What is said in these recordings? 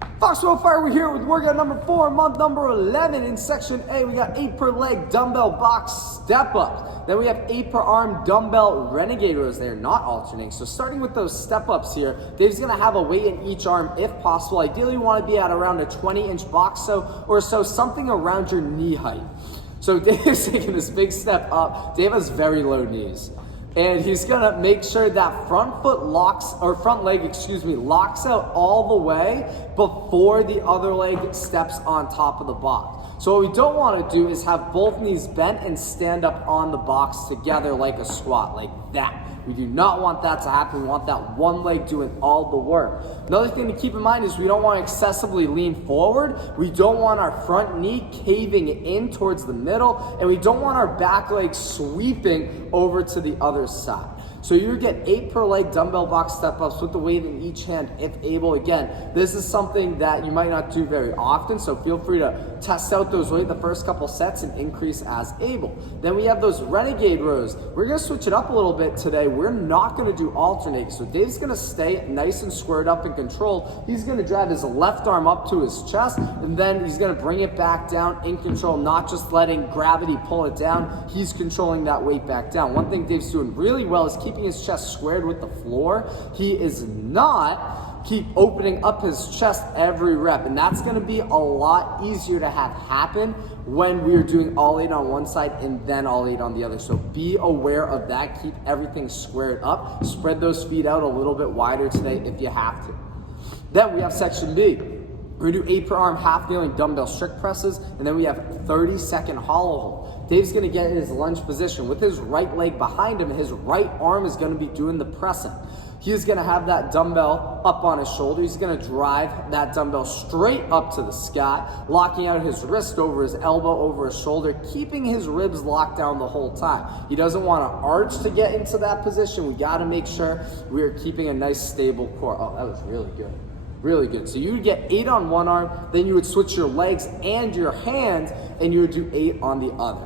Foxborough Fire, we're here with workout number 4, month number 11. In section A, we got 8 per leg dumbbell box step-ups. Then we have 8 per arm dumbbell renegade rows. They're not alternating. So starting with those step-ups here, Dave's gonna have a weight in each arm if possible. Ideally, you wanna be at around a 20-inch box or so, something around your knee height. So Dave's taking this big step up. Dave has very low knees. And he's gonna make sure that front leg locks out all the way before the other leg steps on top of the box. So what we don't wanna do is have both knees bent and stand up on the box together like a squat, like that. We do not want that to happen. We want that one leg doing all the work. Another thing to keep in mind is we don't want to excessively lean forward. We don't want our front knee caving in towards the middle, and we don't want our back leg sweeping over to the other side. So you get 8 per leg dumbbell box step-ups with the weight in each hand if able. Again, this is something that you might not do very often, so feel free to test out those weight the first couple sets and increase as able. Then we have those renegade rows. We're gonna switch it up a little bit today. We're not gonna do alternate. So Dave's gonna stay nice and squared up and controlled. He's gonna drive his left arm up to his chest, and then he's gonna bring it back down in control, not just letting gravity pull it down. He's controlling that weight back down. One thing Dave's doing really well is keeping his chest squared with the floor. He is not keep opening up his chest every rep, and that's going to be a lot easier to have happen when we are doing all 8 on one side and then all 8 on the other. So be aware of that. Keep everything squared up. Spread those feet out a little bit wider today if you have to. Then we have section B. We're gonna do 8 per arm half kneeling dumbbell strict presses, and then we have 30-second hollow hold. Dave's gonna get in his lunge position with his right leg behind him. His right arm is gonna be doing the pressing. He is gonna have that dumbbell up on his shoulder. He's gonna drive that dumbbell straight up to the sky, locking out his wrist over his elbow, over his shoulder, keeping his ribs locked down the whole time. He doesn't wanna arch to get into that position. We gotta make sure we are keeping a nice stable core. Oh, that was really good. Really good. So you would get 8 on one arm, then you would switch your legs and your hands, and you would do 8 on the other.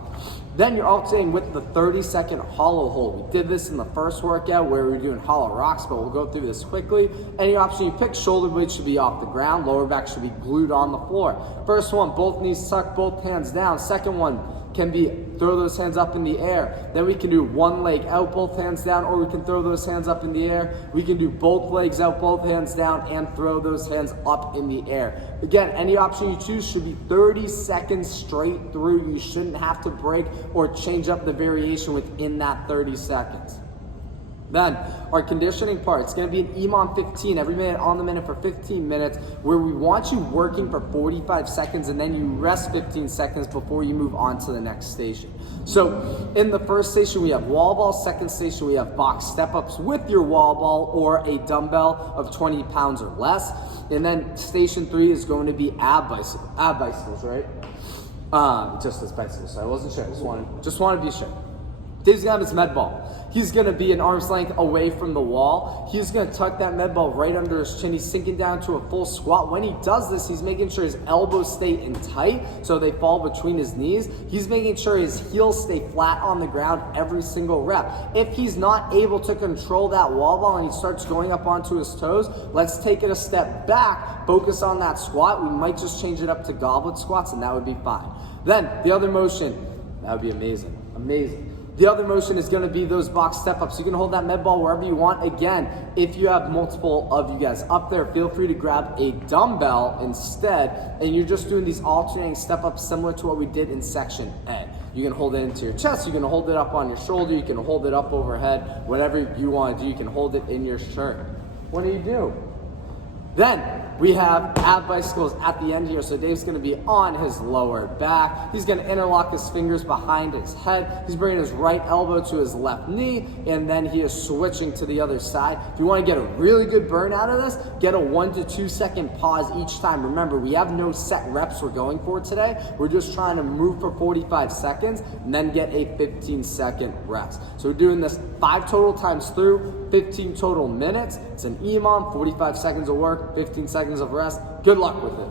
Then you're alternating with the 30-second hollow hold. We did this in the first workout where we were doing hollow rocks, but we'll go through this quickly. Any option you pick, shoulder blades should be off the ground, lower back should be glued on the floor. First one, both knees tucked, both hands down. Second one can be throw those hands up in the air. Then we can do one leg out, both hands down, or we can throw those hands up in the air. We can do both legs out, both hands down, and throw those hands up in the air. Again, any option you choose should be 30 seconds straight through. You shouldn't have to break or change up the variation within that 30 seconds. Then, our conditioning part, it's gonna be an EMOM 15, every minute on the minute for 15 minutes, where we want you working for 45 seconds and then you rest 15 seconds before you move on to the next station. So, in the first station, we have wall ball. Second station, we have box step-ups with your wall ball or a dumbbell of 20 pounds or less. And then station 3 is going to be ab bicycles, right? Just as bicycles, so I wasn't sure, just wanted to be sure. Dave's gonna have his med ball. He's gonna be an arm's length away from the wall. He's gonna tuck that med ball right under his chin. He's sinking down to a full squat. When he does this, he's making sure his elbows stay in tight so they fall between his knees. He's making sure his heels stay flat on the ground every single rep. If he's not able to control that wall ball and he starts going up onto his toes, let's take it a step back, focus on that squat. We might just change it up to goblet squats and that would be fine. Then the other motion, that would be amazing, amazing. The other motion is going to be those box step-ups. You can hold that med ball wherever you want. Again, if you have multiple of you guys up there, feel free to grab a dumbbell instead, and you're just doing these alternating step-ups similar to what we did in section A. You can hold it into your chest, you can hold it up on your shoulder, you can hold it up overhead, whatever you want to do, you can hold it in your shirt. What do? Then we have ab bicycles at the end here. So Dave's gonna be on his lower back. He's gonna interlock his fingers behind his head. He's bringing his right elbow to his left knee, and then he is switching to the other side. If you wanna get a really good burn out of this, get a 1 to 2 second pause each time. Remember, we have no set reps we're going for today. We're just trying to move for 45 seconds and then get a 15-second rest. So we're doing this 5 total times through, 15 total minutes. It's an EMOM, 45 seconds of work, 15 seconds of rest. Good luck with it.